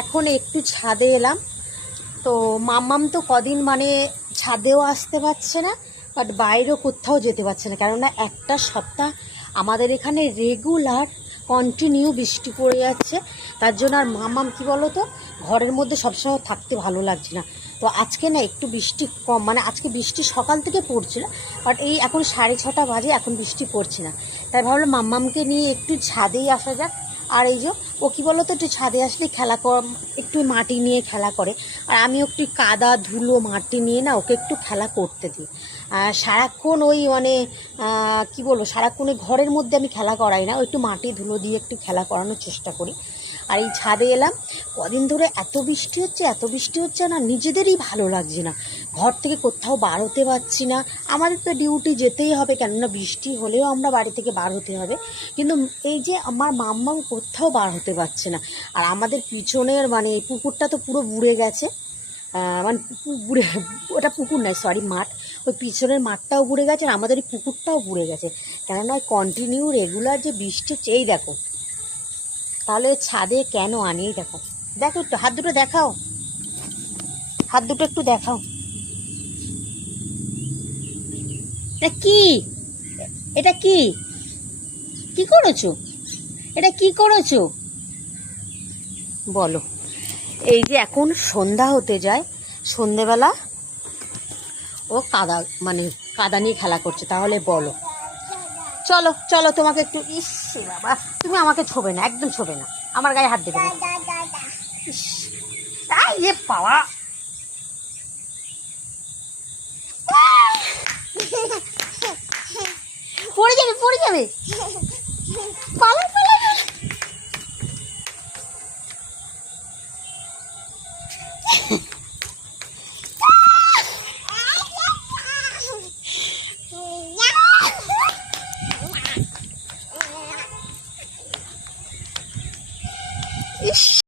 এখন একটু ছাদে এলাম। তো মাম্মাম তো কদিন মানে ছাদেও আসতে পারছে না, বাট বাইরেও কোথাও যেতে পারছে না, কেননা একটা সপ্তাহ আমাদের এখানে রেগুলার কন্টিনিউ বৃষ্টি পড়ে যাচ্ছে। তার জন্য আর মাম্মাম কী বলো তো, ঘরের মধ্যে সবসময় থাকতে ভালো লাগছে না। তো আজকে না একটু বৃষ্টি কম, মানে আজকে বৃষ্টি সকাল থেকে পড়ছিল, বাট এই এখন 6:30 বাজে, এখন বৃষ্টি পড়ছে না। তাই ভাবলাম মাম্মামকে নিয়ে একটু ছাদেই আসা যাক। আর এই যে ও কী বলো তো, একটু ছাদে আসলে খেলা একটু মাটি নিয়ে খেলা করে, আর আমি একটু কাদা ধুলো মাটি নিয়ে না ওকে একটু খেলা করতে দিই। সারাক্ষণ ওই মানে কী বলবো, সারাক্ষণ ওই ঘরের মধ্যে আমি খেলা করাই না, ওই একটু মাটি ধুলো দিয়ে একটু খেলা করানোর চেষ্টা করি। আর এই ছাদে এলাম, কদিন ধরে এত বৃষ্টি হচ্ছে না, নিজেদেরই ভালো লাগছে না, ঘর থেকে কোথাও বার হতে পারছি না। আমাদের তো ডিউটি যেতেই হবে, কেননা বৃষ্টি হলেও আমরা বাড়ি থেকে বার হতে হবে, কিন্তু এই যে আমার মাম্মাম কোথাও বার হতে পারছে না। আর আমাদের পিছনের মানে পুকুরটা তো পুরো বুড়ে গেছে, মানে বুড়ে, ওটা পুকুর নয় সরি মাঠ, ওই পিছনের মাঠটাও বুড়ে গেছে আর আমাদের এই পুকুরটাও বুড়ে গেছে, কেননা কন্টিনিউ রেগুলার যে বৃষ্টি হচ্ছে। এই দেখো, তাহলে ছাদে কেন আনি, দেখো দেখো একটু হাত দুটো দেখাও, হাত দুটো একটু দেখাও। এটা কি, এটা কি, কি করেছো, এটা কি করেছো বলো। এই যে এখন সন্ধ্যা হতে যায়, সন্ধেবেলা ও কাদা মানে কাদা নিয়ে খেলা করছে, তাহলে বলো। চলো চলো তোমাকে একটু, ইস বাবা তুমি আমাকে ছোবে না, একদম ছোবে না, আমার গায়ে হাত দেবে না। ইস, এ পাওয়া, পড়ে যাবে পড়ে যাবে, পালা পালা। ইস